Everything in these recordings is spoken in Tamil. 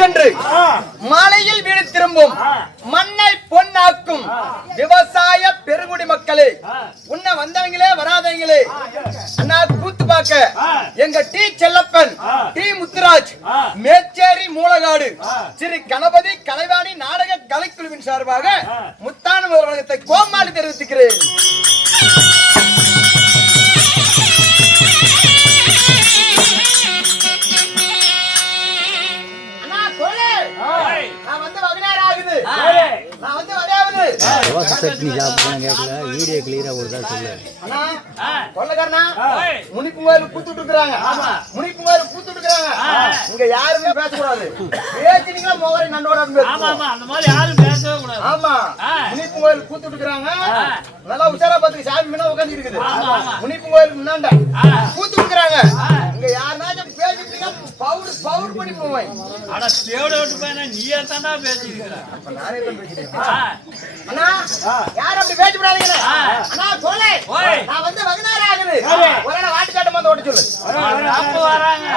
சென்று மலையில் வீடு திரும்பும் மண்ணை பொன்னாக்கும் விவசாய பெருங்குடி மக்களே, உன்ன வந்தவங்களே வராதவங்களே, அண்ணா கூத்து பார்க்க எங்க டி செல்லப்பன், டி முத்துராஜ், மேச்சேரி மூலகாடு ஸ்ரீ கணபதி கலைவாணி நாடக கலைக்குழுவின் சார்பாக முத்தான வணக்கத்தை கோமாளி தெரிவித்துக்கிறேன். வீடியோ கிளியரா ஒரு தான் சொல்லு. முனிப்பு மாதிரி கூத்துட்டு இருக்காங்க, முனிப்பு மாதிரி கூத்துட்டு இருக்காங்க. இங்க யாருமே பேசக்கூடாது. பேசினீங்களா மோகரை நண்டோட அந்த மாதிரி யாரும் பேசவே கூடாது. ஆமா, முனிப்பு கோயில் கூத்துட்டு இருக்காங்க. நல்லா உஷாரா பார்த்து சாமி முன்ன உட்கார்ந்து இருக்குது. முனிப்பு கோயில் முன்னாண்ட கூத்துட்டு இருக்காங்க. இங்க யாருனாச்சும் பேசிட்டீங்க பவுடர் பவுடர் பண்ணி போவேன். ஆனா தேவட விட்டு போனா நீயே தானா பேசிக்கிறீங்க. அப்ப நானே தான் பேசிட்டேன். அண்ணா யாரும் அப்படி பேசி விடாதீங்க. அண்ணா சொல்லு, நான் வந்து வகுனாரா ஆகுது. ஒரே வாட்டு காட்ட வந்து ஓட சொல்லு. அப்ப வராங்க.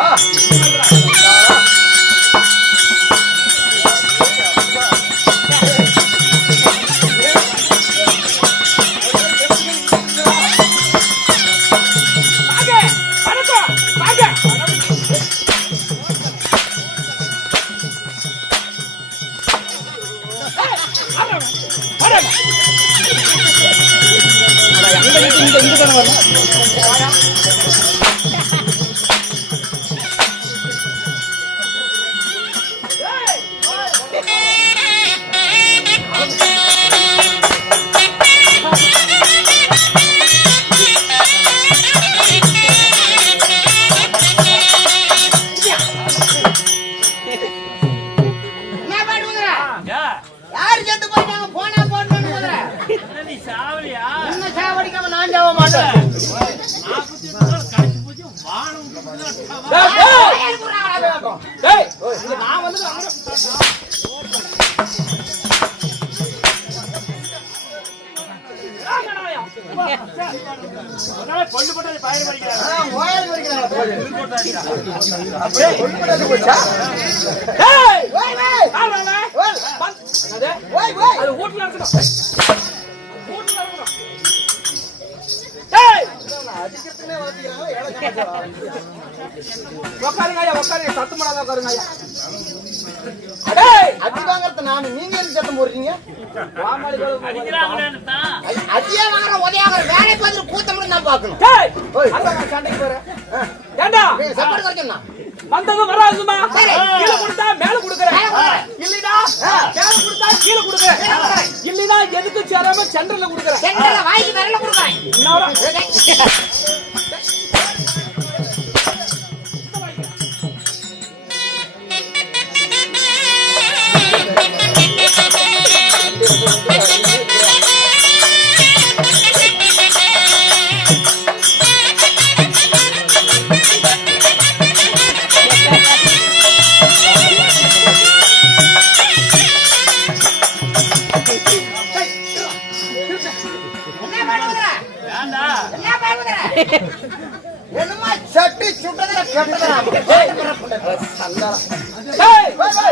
வா. அடி வாங்கறது நானு, நீங்க எதுக்கு சத்தம் போடுறீங்க? அடியே வாங்குற உதயாங்கிற வேலை பார்த்து கூத்தம் நான் பார்க்கணும். சண்டைக்கு போறேன் சப்பாடு குறைக்கணும். வந்ததும் வராதுமா கீழே கொடுத்தா மேல கொடுக்குறேன், இல்லைனா மேல கொடுத்தா கீழே கொடுக்குறேன், இல்லைனா எதுக்கு சேராம சென்டர்ல கொடுக்குறேன். சென்டர்ல வாய்க்கு வரல கொடுக்குறேன். என்னமா சட்டி சுட்டதுல கெட்டதா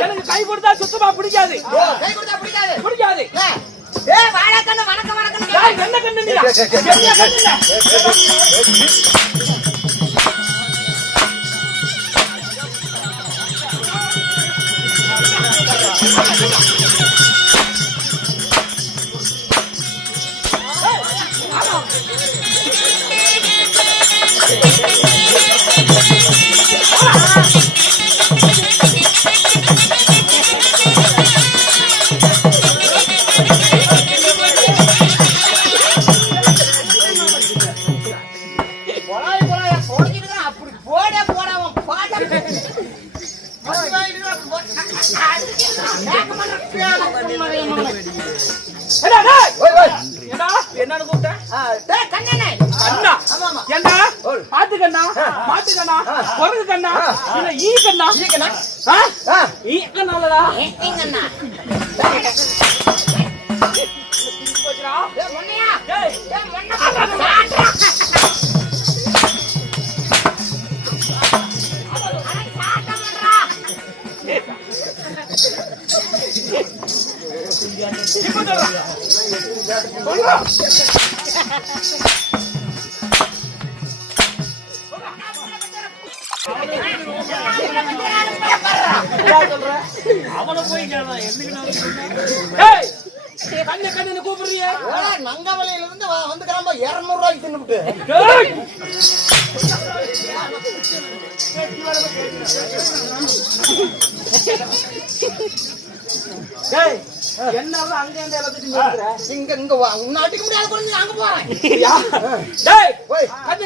எனக்கு கை கொடுத்தா சுத்தமா பிடிக்காது. கை கொடுத்தா பிடிக்காது பிடிக்காது. ஏய் வாடா கண்ணு வணக்கம் வணக்கம். என்ன கண்ணு நீ? என்ன கண்ணு? என்னன்னு கூப்பிட்டேன்? என்ன மாட்டு கண்ணா, மாட்டு கண்ணா, குரங்கு கண்ணா, இல்ல ஈ கண்ணா? ஈ கண்ணாலடா. இப்ப சொல்றேன். சொல்றேன். அவனை போய் கேட்டான் எதுக்கு ஏய், கண்ணு கண்ணு கூப்பிடுறிய நங்கவலையில இருந்து வந்துக்கிறான் 200 ரூபாய்க்கு தின்னுட்டு என்ன அங்க இருந்து எல்லாத்தையும் இங்க இங்க நாட்டுக்கு முடியாது குறைஞ்சு அங்க போறேன்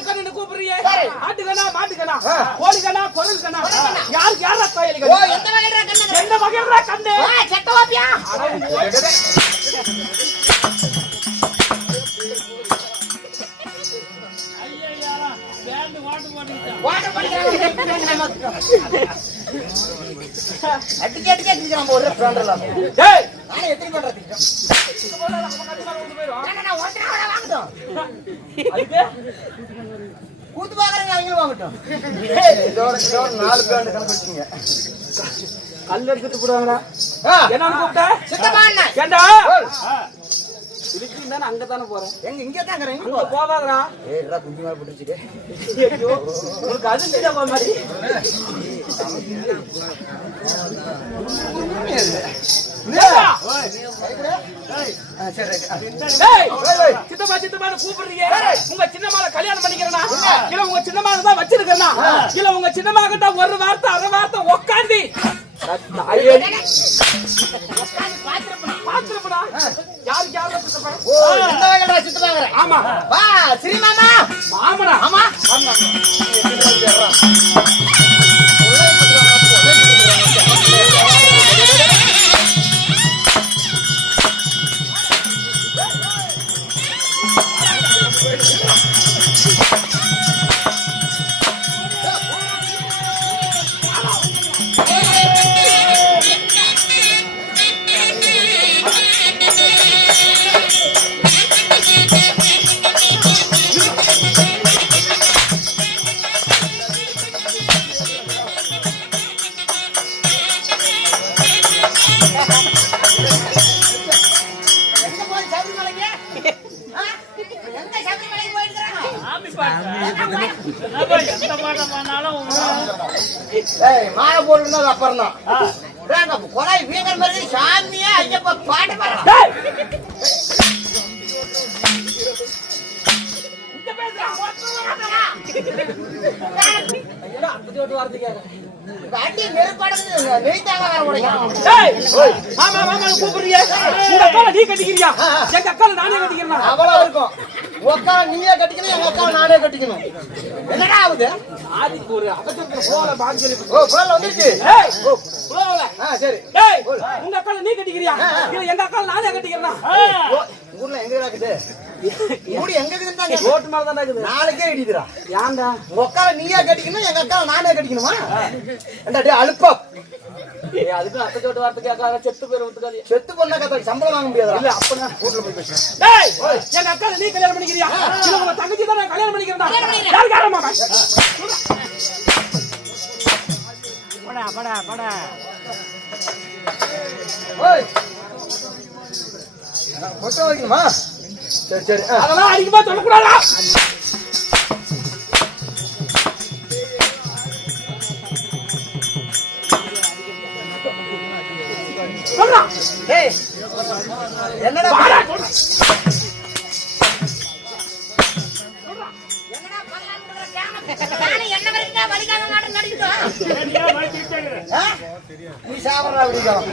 கண்ணு கூப்பிடுறிய ஆட்டுக்கணா மாட்டுக்கணா கோழிக்கணா குரல்கணா யாருக்கு யாரா கோயிலுக்கு என்ன வகையா கண்ணு செட்டவாப்பியா ஐயா பேண்ட் வாட்டு போட்டுக்கிட்டான் வாட்டர் அடிக்க அடிக்க அடிக்கிறான் ஒரு ஃப்ரெண்ட்ல டேய் நானே எத்தனை பண்றது கூத்து பாக்குறீங்க அவங்களும் வாங்கட்டும் இதோட 4 பேண்ட் கணக்கு வச்சுங்க கல் எடுத்துட்டு போடுவாங்கடா என்ன கூப்பிட்ட சித்தமா அண்ணா ஏண்டா இதுக்கு தானே அங்கதானே போறேன் எங்க இங்க தான் இருக்கறேன் அங்க போவாதடா ஏய்டா குஞ்சு மேல போட்டுச்சுடே ஐயோ உங்களுக்கு அது சீடா போற மாதிரி சித்தப்பான்னு கூப்பிடுறீங்க உங்க சின்னம்மாவை கல்யாணம் பண்ணிக்கிறேனா இல்ல உங்க சின்னம்மாவை தான் வச்சிருக்கேனா இல்ல உங்க சின்னம்மா கிட்ட ஒரு வார்த்தை அரை வார்த்தை உட்காந்து யாருக்கு யாரு சித்தப்பா ஆமா வா ஸ்ரீ மாமா மாமனா ஆமா எந்த பாட்டம் பண்ணாலும் மாலை போடுறது அப்புறம் தான் கொலை வீங்கர் மாதிரி சாமியே ஐயப்பா பாட்டு பாடுறான் நீ கட்டிக்கிறியா எங்க அக்கால நானே கட்டிக்கிறேன் அவ்வளவு இருக்கும் உக்கா நீயே கட்டிக்கணும் எங்க அக்கா நானே கட்டிக்கணும் என்னடா ஆகுது ஆதிக்கு ஒரு அபத்தத்துல போல பாஞ்சலி ஓ போல வந்துருச்சு சரி உங்க அக்கால நீ கட்டிக்கிறியா இல்ல எங்க அக்கால நானே கட்டிக்கிறேன் ஊர்ல எங்க இருக்குது ஊடி எங்க இருக்குதுன்னு ரோட்டு மேல தான் இருக்குது நாளைக்கே இடிதுடா ஏன்டா உக்கால நீயே கட்டிக்கணும் எங்க அக்கால நானே கட்டிக்கணுமா என்னடா அழுப்பா அதுக்கு அத்தை சோட்டு வார்த்தை கேட்காத செத்து பேர் ஒத்துக்காது செத்து பொண்ணா கத்த சம்பளம் வாங்க முடியாதா இல்ல அப்ப வீட்டுல போய் பேசுறேன் டேய் எங்க அக்கால நீ கல்யாணம் பண்ணிக்கிறியா இல்ல உங்க தங்கச்சி தான் கல்யாணம் பண்ணிக்கிறேன் யார் காரமா படா ஓய் போட்டோ வைக்கணுமா சரி சரி அதெல்லாம் அதிகமா சொல்லக்கூடாதா என்னடா நீ சாப்பிடுறா அப்படிதான்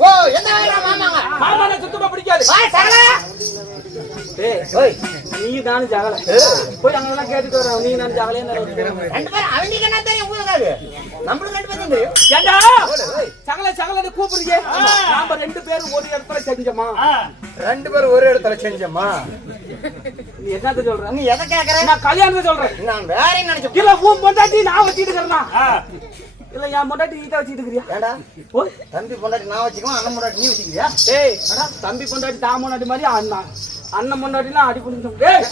ஓ என்ன மாமாங்க மாமான சுத்தமா பிடிக்காது நீ நானும் ஜாகல போய் அங்கெல்லாம் கேட்டுட்டு வர நீ நானும் ஜாகலே ரெண்டு பேரும் அவங்களுக்கு என்ன தெரியும் ஊருக்காரு நம்மளுக்கு ரெண்டு பேரும் தெரியும் ஏண்டா சகல சகலன்னு கூப்பிடுங்க நாம ரெண்டு பேரும் ஒரு இடத்துல செஞ்சோமா ரெண்டு பேரும் ஒரு இடத்துல செஞ்சோமா நீ என்னது சொல்ற நீ எதை கேக்குற நான் கல்யாணத்தை சொல்றேன் நான் வேற நினைச்சேன் இல்ல உன் பொண்டாட்டி நான் வச்சிட்டு இருக்கறேன் இல்ல என் பொண்டாட்டி நீ தான் வச்சிட்டு இருக்கறியா ஏண்டா ஓய் தம்பி பொண்டாட்டி நான் வச்சுக்குவோம் அண்ணன் பொண்டாட்டி நீ வச்சுக்கிறியா டேய் அடா தம்பி பொண்டாட்டி தான் பொண்டாட்டி மாதிரி அண்ணன் பொண்டாட்டினா அடி புடிச்சு டேய்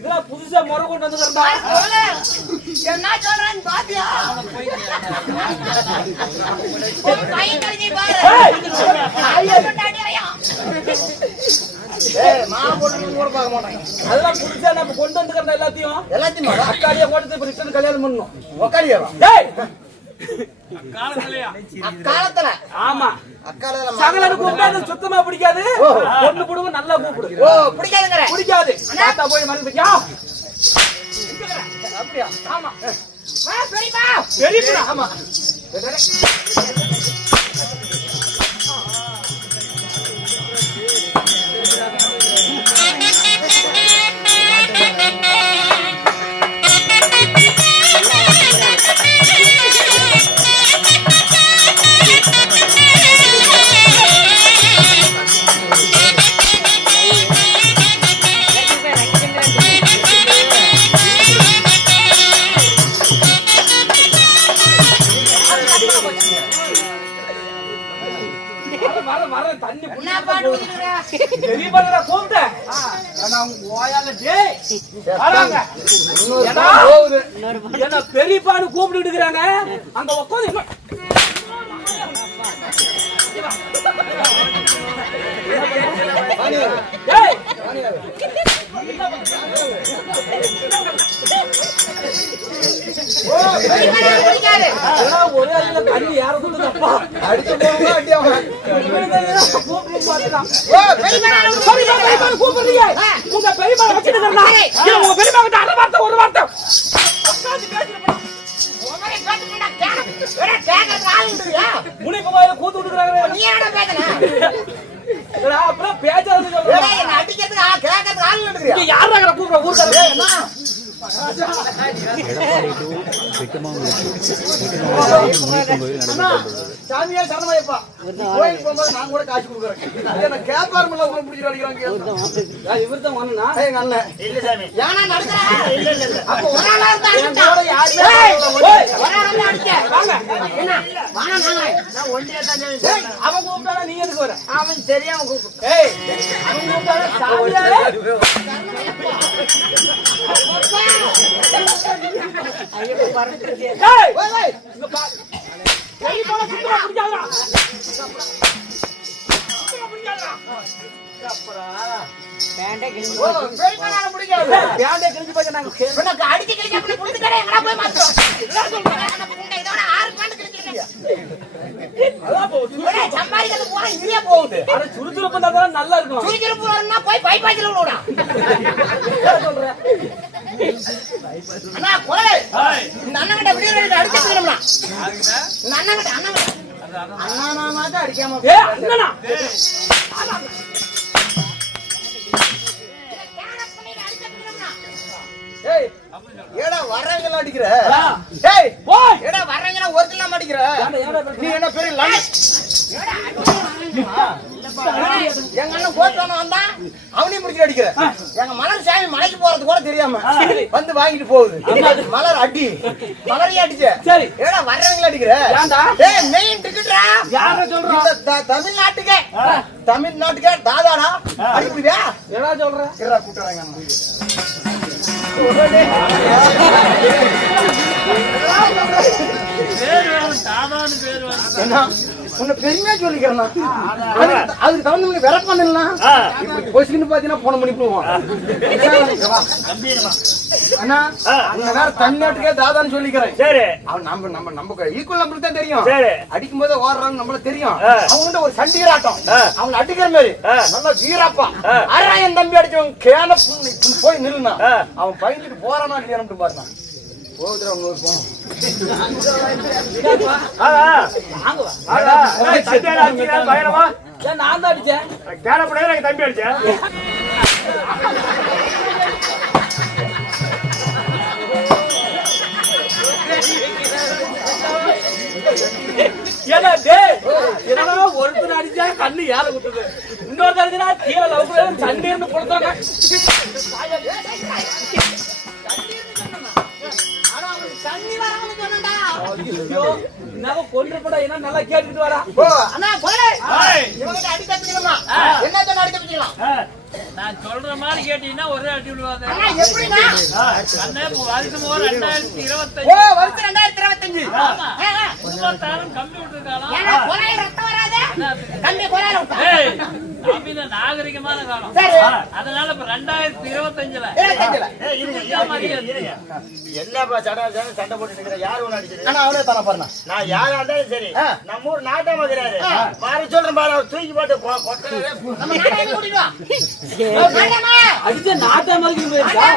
இதெல்லாம் புதுசா முறை கொண்டு வந்துக்கிறா. என்ன சொல்றான்னு பாத்தியா? அதெல்லாம் புதுசா நம்ம கொண்டு வந்துக்கிறோம் எல்லாத்தையும். எல்லாத்தையும் அக்காடியா போட்டு இப்ப ரிட்டர்ன் கல்யாணம் பண்ணணும். உக்காடியவா? அக்காலத்துல ஆமா அக்காலத்துல சகலரு கூப்பிட்டா சுத்தமா பிடிக்காது. பொண்ணு புடுங்க நல்லா கூப்பிடு. ஓ பிடிக்காதுங்கற பிடிக்காது. தாத்தா போய் மறந்துட்டியா? அப்படியா? ஆமா வா பெரியப்பா. பெரியப்பா ஆமா. வர தண்ணி என்ன பாட்டு ஊத்திங்கற? பெரியப்பா கூப்பிட்டேன். நான் ஓயால டேய் வராங்க. ஏடா என்ன பெரியப்பான்னு கூப்பிட்டு இருக்கிறாங்க. அங்க உட்கார்ந்து டேய் ஓ பெரியப்பா பிடிக்காது. ஒரே அடியில தண்ணி யார குடுத்தப்பா அடிச்சு போங்க அடியாவா. கூப்பிட்டு பாத்துடா. ஓ பெரியப்பா கூப்பிடுறீங்க. உங்க பெரியப்பா வச்சிட்டு இருக்கறனா? இல்ல உங்க பெரியப்பா கிட்ட அரை வார்த்தை ஒரு வார்த்தை உட்கார்ந்து பேசிட்டு உமரே பாத்துடா கேள. வேற கேக்க ஆளுங்கறியா? முனிக்கு வாயில கூத்து விட்டுறாங்க. நீ என்னடா பேசுற? அப்புறம் பேச்சாது வேற என்ன அடிக்கிறதுக்கு கேக்கிறதுக்கு ஆளுங்கறியா? நீ யாரா கூப்பிடுற ஊர்ல? எடப்பாடி டு வெட்டுமாங்குளம் சாமியா சரணமையப்பா. கோயிலுக்கு போகும்போது நான் கூட காசு கொடுக்குறேன். என்ன கேப்பாருமில்ல உங்களை பிடிச்சி அடிக்கிறாங்க. இவர்தான் வரணும்னா எங்க அண்ணன் இல்ல சாமி. ஏனா நடக்குற? இல்ல. அப்ப ஒரு ஆளா இருந்தா அடிச்சா. ஒரு ஆளா இருந்தா அடிச்ச. வாங்க. என்ன? வாங்க நாங்க. நான் ஒண்டியா தான் ஜெயிச்சேன். அவன் கூப்பிட்டானா நீ எதுக்கு வர? அவன் தெரியாம கூப்பிடு. ஏய் அவன் கூப்பிட்டானா சாமியா? ஐயோ பரட்டுறீங்க. ஏய் ஓய் ஓய். இங்க பாரு. பெரியப்பா சுத்தமா பிடிக்காதடா. ஓ பெரியப்பா பிடிக்காது. பேண்டே கிழிஞ்சு போய் நாங்க உனக்கு அடிச்சு கிழிச்சு அப்படி புடிச்சுக்கறே எங்கடா போய் மாத்துறோம். என்ன சொல்ற? நம்ம புண்டை இதோட 6 பாண்டு கிழிச்சிருக்கீங்க. அதான் போகுது. ஒரே சம்பாதிக்கிறது பூரா இங்கேயே போகுது. அட சுறுசுறுப்பு தான் நல்லா இருக்கும். சுரிக்கிற பூரா போய் பைபாய்ஸ்ல விடுடா. சொல்றேன். அண்ணா குரலே. ஏய் இந்த அண்ணன்கிட்ட வீடியோ எடுத்து அடிச்சிரணும்னா. இந்த அண்ணன்கிட்ட அண்ணா மாத்த அடிக்காம. ஏய் அண்ணனா. ஏய் ஏடா வர்றவங்கள அடிக்குற? ஆ. டேய் போய். ஏடா வர்றவங்கள ஒருத்தலாம் அடிக்குற? நீ என்ன பெரிய லண்டன்? எங்க அண்ணன் கோட்டான வந்தா அவனையும் முடிச்சு அடிக்கிற. எங்க மலர் சாமி மலைக்கு போறது கூட தெரியாம வந்து வாங்கிட்டு போகுது. மலர் அடி மலரையும் அடிச்ச. சரி. ஏடா வர்றவங்கள அடிக்கிற? ஏன்டா? டேய் மெயின் டிக்கெட்ரா. யார சொல்ற? இந்த தமிழ்நாட்டுக்கே தாதாடா அடிக்குறியா? என்ன சொல்ற? ஏடா கூட்டறாங்க அம்மா. பேர் வேணும் தாதான்னு பேர் வேணும். என்ன உன்னை பெருமையா சொல்லிக்கிறேன். அதுக்கு தகுந்த வேற பண்ணலாம். இப்படி பொசின்னு பாத்தீங்கன்னா போன பண்ணி போடுவான். கம்பீரமா. அண்ணா உன்னை வேற தமிழ்நாட்டுக்கே தாதான்னு சொல்லிக்கிறேன். சரி. அவன் நம்ம ஈக்குவல் நம்மளுக்கு தான் தெரியும். சரி. அடிக்கும் போது ஓடுறாங்க நம்மளுக்கு தெரியும். அவங்க ஒரு சண்டிகராட்டம் அவங்க அடிக்கிற மாதிரி நல்லா வீராப்பா. ஆறாயிரம் தம்பி அடிச்சவன் கேன போய் நில்லுனா அவன் பயந்துட்டு போறானா இல்லையா பாருங்க. போகுதுடா ஒரு போனோம். பயணமா நான் தான் அடிச்சேன். கேளப்படையா தம்பி அடிச்சேன். ஏன்னா டேய் என்னடா ஒருத்தர் அடிச்சா கண்ணு ஏற விட்டுது. இன்னொரு அடிச்சா கீழே லவுக்குற சண்டேன்னு போடுறாங்க. தண்ணி வராம சொன்னடா. ஐயோ, என்னவோ கொன்றுபடா, என்ன நல்லா கேட்டுட்டு வரா. ஓ அண்ணா போலே ஏய், இவங்க அடி தப்பிக்கலாமா என்ன சொன்ன அடி தப்பிக்கலாம் நான் சொல்ற மாதிரி கேட்டீங்கன்னா ஒரே அடி விடுவாங்க. அண்ணா எப்படினா அண்ணே, இப்போ வருஷம் 2025. ஓ வருஷம் 2025 புதுமாத்தாரும் கம்ப்யூட்டர் காலம். ஏன்னா போலே ரத்தம் வராதே கம்பி போலே விட்டா ஏய், நவீன நாகரிகமான காலம். சரி அதனால இப்ப 2025ல 25ல என்னப்பா சண்டை போட்டு இருக்கிற யாரு ஒண்ணு அடிச்சது அண்ணா அவரே தான பாருங்க நான் யாரா இருந்தாலும் சரி நம்ம ஊர் நாட்டம் வைக்கிறாரு பாரு சொல்றேன் பாரு அவர் தூக்கி போட்டு கொட்டவே நம்ம நாட்டை கூட்டிட்டு வா நாட்டமா அடிச்ச நாட்டா மாதிரி போயிருக்கா.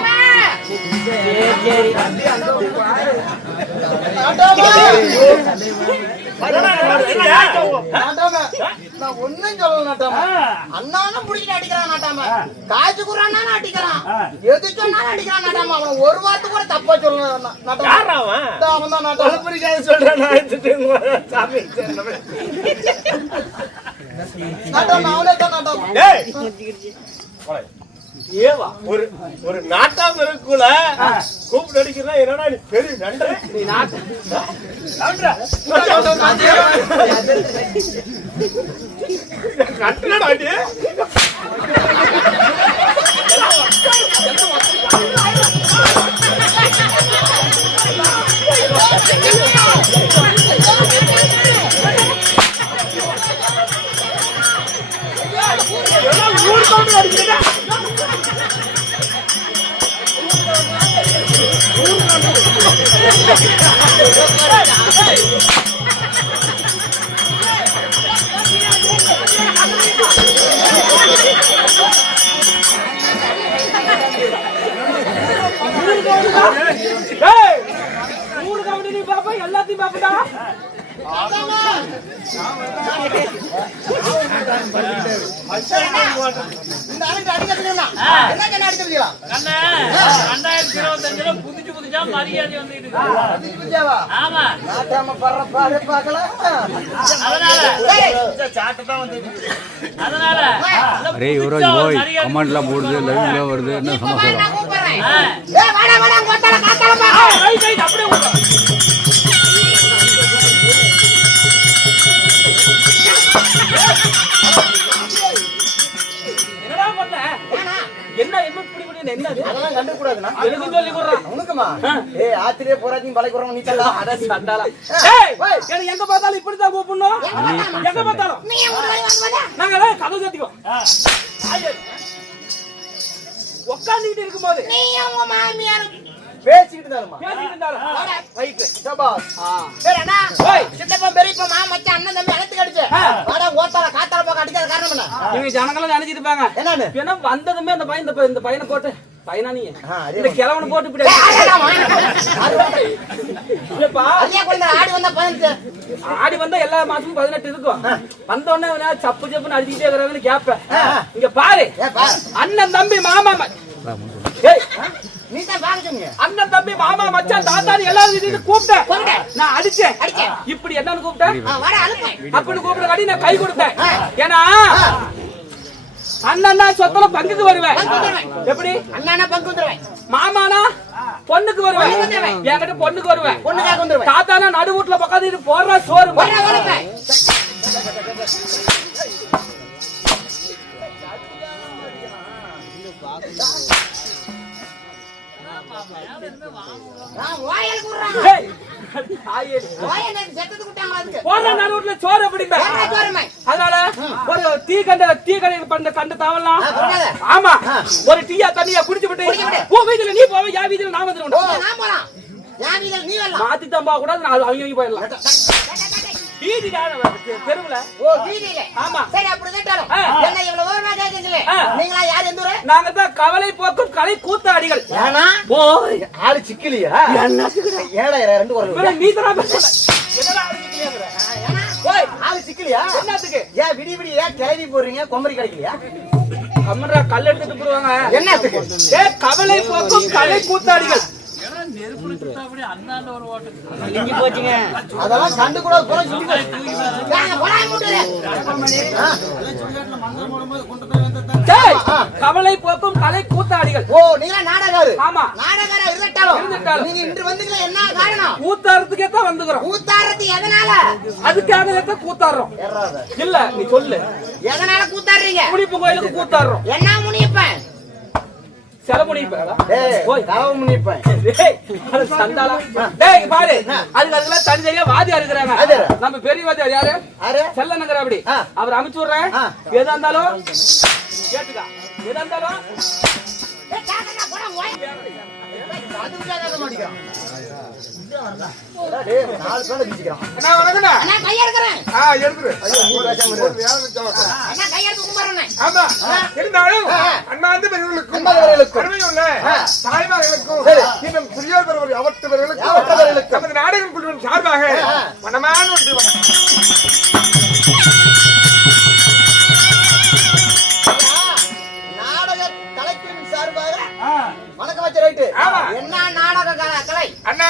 நான் ஒண்ணும் சொல்லல நாட்டாம அண்ணானும் புடிச்சிட்டு அடிக்கிறான் நாட்டாம காய்ச்சி குறான் அடிக்கிறான் எது சொன்னாலும் அடிக்கிறான் நாட்டாம அவன் ஒரு வார்த்தை கூட தப்பா சொல்லணும் நாட்டாம அவன் தான் நாட்டாம சொல்றேன் நான் எடுத்துட்டு சாமி நாட்டாம அவனே தான் நாட்டாம ஏவா ஒரு ஒரு நாட்டாம இருக்குள்ள கூப்பிட்டு அடிக்கிறா என்னடா நீ பெரிய நண்டை நீ நாட்டு கட்டணடா அடி ஊர் கொண்டு அடிக்கிறா ஏய், ஊரு கவனி நீ பாப்பா, எல்லாத்தையும் பாப்படா. இந்த ஆளுக்கு அடிக்கிறதுனா என்ன சொன்ன அடிக்க முடியலாம் கண்ணே, 2025ல புதுசா மரியாதை வந்துட்டு இருக்கு. புரிஞ்சாவா ஆமா, நாட்டாம படுற பாடு பார்க்கலாம் சாட்டை வந்து அதனால அரே யுவராஜ் பாய் கமெண்ட்லாம் போடுது, லைவ்ல வருது, என்ன சமாச்சாரம்? நான் கூப்பிடுறேன் ஏய் வாடா வாடா கோத்தால காத்தால பா ரைட், ரைட், அப்படியே விடு. என்னடா பண்ண? என்ன இப்படி பண்ணி என்னது? அதெல்லாம் கண்டு கூடாதுனா எனக்கு சொல்லி கொடுறான். உனக்குமா ஏய் ஆத்திரே போறாதீங்க பலை குறவங்க நீ தள்ளா அட சண்டாளா. ஏய், எனக்கு எங்க பார்த்தாலும் இப்படிதான் கூப்பிடணும். எங்க பார்த்தாலும் நீ ஊர்ல வந்து நாங்க எல்லாம் கதை சாத்திக்குவோம். உட்காந்துக்கிட்டு இருக்கும்போது நீ உங்க மாமியார் பேசிக்கிட்டு இருந்தாலுமா பேசிக்கிட்டு இருந்தாலும் ரைட் சபாஸ் ஆ. சரி அண்ணா ஏய். சித்தப்பா பெரியப்பா மாமா மச்சான் அண்ணன் தம்பி அனைத்து அடிச்சு வாடா ஓத்தால காத்தால போக அடிக்காத காரணம் என்ன இவங்க ஜனங்களும் நினைச்சிட்டு இருப்பாங்க. என்னன்னு ஏன்னா வந்ததுமே அந்த பையன் இந்த பையனை போட்டு பையனா நீ அதே இந்த கிழவனை போட்டு இப்படி இல்லப்பா, அரியா கொண்ட ஆடி வந்தா பதினெட்டு ஆடி வந்தா எல்லா மாசமும் 18 இருக்கும். வந்த உடனே இவனை சப்பு சப்புன்னு அடிச்சுட்டே இருக்கிறாங்கன்னு கேப்பேன். இங்க பாரு, ஏப்பா அண்ணன் தம்பி மாமா ஏய், நீ தான் பாக்க சொன்னீங்க அண்ணன் தம்பி மாமா மச்சான் தாத்தான்னு எல்லாரும் இதுன்னு கூப்பிட்டேன். நான் அடிச்சேன். இப்படி என்னன்னு கூப்பிட்டேன்? வாடா அழுப்பு அப்படின்னு கூப்பிட காட்டி நான் கை கொடுத்தேன். ஏன்னா அண்ணன்னா சொத்துல பங்குக்கு வருவேன். எப்படி? அண்ணா பங்கு வந்துருவேன் மாமானா பொண்ணுக்கு வருவேன். என்கிட்ட பொண்ணுக்கு வருவேன். பொண்ணுக்காக வந்துருவேன் தாத்தானா நடு வீட்டுல பக்கத்து போடுற சோறு நான் வாயல் குறான் ஏய், ஆயேடி. வாயல் செத்துட்டு விட்டாங்க அதுக்கு போடுற நடு வீட்டுல சோறு அப்படிங்க. வேற சோறுமை அதனால ஒரு டீ கடை பண்ண கண்டு தாவலாம். போடாத. ஆமா, ஒரு டீயா தண்ணியா குடிச்சு விட்டு உன் வீட்டுல நீ போவ, என் வீட்டுல நான் ஓ வந்துருவேன். நான் போலாம் என் வீதியில் நீ வரலாம் மாத்தி தம்பா கூட அவங்க போயிடலாம். தெருவுல ஓ வீதியில ஆமா. சரி அப்படி கேட்டாலும் ஆ. என்ன இவ்வளவு ஓரமா கேக்குறீங்களே நீங்களா யார் எந்த ஊரு நாங்க தான் கவலை போக்கும் கலை கூத்தாடிகள். ஏனா போய் ஆளு சிக்கலியா என்ன ஏழாயிரம் ரெண்டு ஒரு நீ தான் பேசுற. என்னடா ஆளு சிக்கலியாங்கற? ஓய் ஆளு சிக்கலியா என்னத்துக்கு? ஏன் விடி விடி ஏன் கிளவி போடுறீங்க கொம்பரி கிடைக்கலையா கம்மரா கல் எடுத்துட்டு போடுவாங்க. என்னத்துக்கு ஏய், கவலை போக்கும் கலை கூத்தாடிகள். நெருப்புல சுத்தா அப்படியே அந்தாண்ட ஒரு ஓட்டு இங்க போச்சுங்க. அதெல்லாம் கண்டு கூட போற சுத்தி போய் போடா மூட்டுறே டேய், கவலை போக்கும் கலை கூத்தாடிகள். ஓ நீங்க நாடகாரு. ஆமா. நாடகாரா இருந்துட்டாலும் இருந்துட்டாலும். நீங்க இன்று வந்தீங்களா என்ன காரணம்? கூத்தாடுறதுக்கே தான் வந்துக்கிறோம். கூத்தாடுறது எதனால? அதுக்காக தான் கூத்தாடுறோம். இல்ல நீ சொல்லு. எதனால கூத்தாடுறீங்க? முனிப்பு கோயிலுக்கு கூத்தாடுறோம். என்ன முனியப்பன்? செல முனிப்பேன். ஏய் தவ முனியப்பன். டேய், அது சண்டாளா. டேய் இங்க பாரு. அதுக்கெல்லாம் தனித்தனியா வாதியா இருக்கிறாங்க. நம்ம பெரிய வாதியார் யாரு? யாரு? செல்லநகர் அப்படி. அவர் அனுப்பிச்சு விடுறேன். எதா இருந்தாலும் கேட்டுக்கா. எதா இருந்தாலும் ஏய் காக்கடா போடா ஓய். அதுக்கு கேட்க மாட்டேங்கிறான். டேய் நாலு பேரை வீசிக்கிறான். அண்ணா வணக்கண்ணா. அண்ணா கை எடுக்கறேன். எடுத்துரு. ஐயோ நீ பேசாம இரு. அண்ணா கை எடுத்து கும்பிடுறேன். ஆமா. இருந்தாலும் அண்ணாந்து பெரியவர்களுக்கும் அன்பானவர்களுக்கும் அருமையுள்ள தாய்மார்களுக்கும் சரி. இன்னும் சிறியோர் பெரியவர் அவற்றவர்களுக்கும் நமது நாடகம் குழுவின் சார்பாக மனமான நன்றி வணக்கம். நாடக கலைக்குழுவின் சார்பாக வணக்கம் வச்ச ரைட்டு. என்ன நாடக கலை? அண்ணா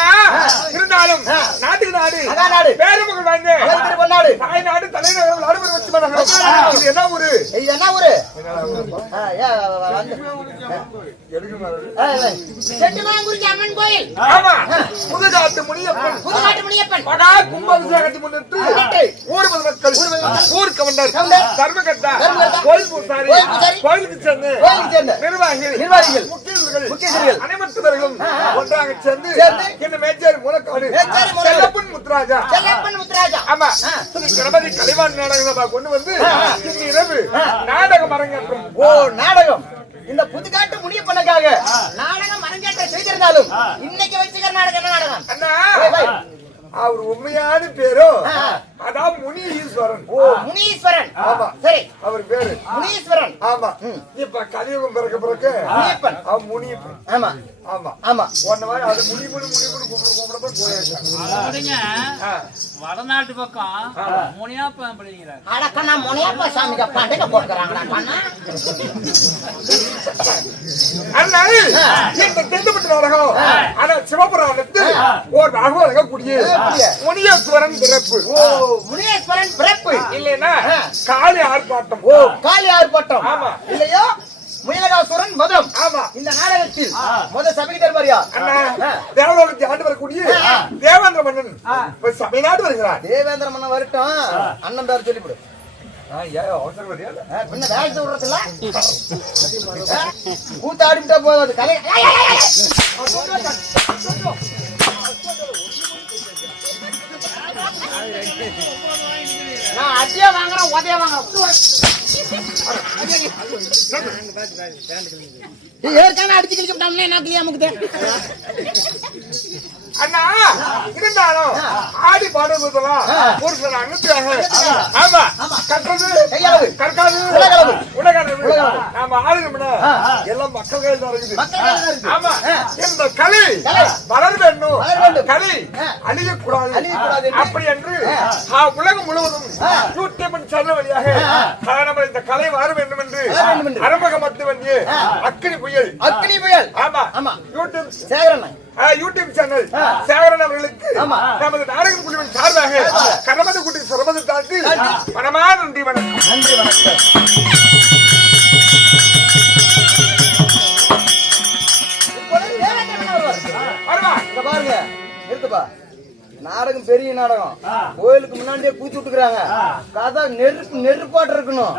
இருந்தாலும் நாட்டுக்கு நாடு மகாநாடு பேருமகள் வாய்ந்த பேரு பொன்னாடு தாய்நாடு தலைநகரம் நடுவர் வச்சு மனகம். இது என்ன ஊரு? இது என்ன ஊரு? செட்டிமாங்குறிச்சி அம்மன் கோயில். ஆமா. புதுகாட்டு முனியப்பன். புதுக்காட்டு முனியப்பன். மகா கும்பாபிஷேகத்தை முன்னிட்டு ஊர் பொதுமக்கள், ஊர் கவர்னர், தர்மகர்த்தா, கோயில் பூசாரி, கோயிலுக்கு சேர்ந்து நிர்வாகிகள், முக்கியஸ்தர்கள் அனைவரும் ஒன்றாக சேர்ந்து இந்த மேச்சேரி மூலக்காடு செல்லப்பன் முத்துராஜா. ஆமா. கணபதி கலைவாணி நாடக சபா கொண்டு வந்து இன்று இரவு நாடகம் அரங்கேற்றம். ஓ நாடகம். இந்த புதுக்காட்டு முனியப்பனுக்காக நாடகம் அரங்கேற்ற செய்திருந்தாலும் இன்னைக்கு வச்சுக்கிற நாடகம் என்ன நாடகம்? அண்ணா அவர் உண்மையான பேரோ அதான் முனீஸ்வரன். ஓ முனீஸ்வரன். ஆமா. சரி அவர் பேரு முனீஸ்வரன். ஆமா. இப்ப கலியுகம் பிறக்க முனியப்பன். அவன் முனியப்பன். ஆமா ஆமா ஆமா. ஒன்ன மாதிரி அது முனிப்பன் கூப்பிடப்ப அப்படிங்க வடநாட்டு பக்கம் முனியாப்பன் அப்படிங்கிறார். அடக்கண்ணா முனியப்பா சாமிக்கு பண்டைக்க போட்டுக்கிறாங்கடா கண்ணா. அதனால இந்த தெந்தப்பட்ட நாடகம் ஆனா சிவபுராணத்து ஒரு நாடகம் கூடிய முனியேஸ்வரன் பிறப்பு. ஓ முனியேஸ்வரன் பிறப்பு இல்லைன்னா காளி ஆர்ப்பாட்டம். ஓ காளி ஆர்ப்பாட்டம். ஆமா. இல்லையோ முயலகாசுரன் மதம். ஆமா. இந்த நாடகத்தில் சபைக்கு தருவாரியா? அண்ணா தேவலோகத்தை ஆண்டு வரக்கூடிய தேவேந்திர மன்னன் இப்ப சபைநாடு வருகிறார். தேவேந்திர மன்னன் வரட்டும். அண்ணன் பேர் சொல்லிவிடு. அவசரம் வரியா? பின்ன வேலை விடுறதுல கூத்தாடிட்டா போதாது கலை. நான் அடியா வாங்குறேன் உதய வாங்குறேன். ஏற்கனவே அடிச்சு கிழிச்சுட்டாங்க என்ன கிளியாமுக்குது. அண்ணா இருந்தாலும் ஆடி பாடுவதெல்லாம் ஒரு சில அனுப்பியாக. ஆமா. கற்றது கையாளு கற்காது உலகளவு. உலகளவு. நாம ஆளுங்க எல்லாம் மக்கள் கையில் தான் இருக்குது. ஆமா. இந்த கலை வளர வேண்டும். கலை அழியக்கூடாது. அப்படி என்று உலகம் முழுவதும் யூடியூப் சேனல் வழியாக நம்ம இந்த கலை வர வேண்டும் என்று அரம்பகம் மட்டும் வந்து அக்கினி புயல். ஆமா. ஆமா. YouTube Sekaran YouTube channel Sekaran அவர்களுக்கு நமது நாடகம் குழுவின் சார்பாக கணபதி குட்டி சிறமது தாழ்த்தி மனமான நன்றி வணக்கம். நன்றி வணக்கம். வருவா. இங்க பாருங்க இருக்குப்பா. நாடகம் பெரிய நாடகம். கோயிலுக்கு முன்னாடியே கூச்சு விட்டுக்கிறாங்க. கதை நெருப்பாட்டு இருக்கணும்.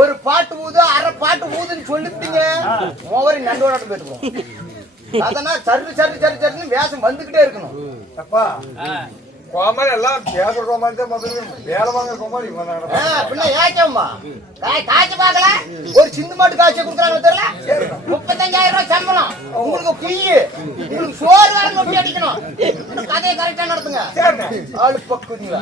ஒரு பாட்டு ஊது அரை பாட்டு ஊதுன்னு சொல்லிட்டீங்க மோவரி நண்டோடாட்டம் போயிட்டு அதனா சரி வேஷம் வந்துகிட்டே இருக்கணும். அப்பா கோமாளி எல்லாம் பேச கோமாளி தான் முதல்ல வேலை வாங்க கோமாளி இவன் பின்ன ஏச்சம்மா காய்ச்சி பாக்கல ஒரு சிந்து மாட்டு காய்ச்சி கொடுக்குறாங்க தெரியல. 35,000 ரூபாய் சம்பளம் உங்களுக்கு குய்யு உங்களுக்கு சோறு வேற நொட்டி அடிக்கணும். கதையை கரெக்டா நடத்துங்க. ஆளு பக்குங்களா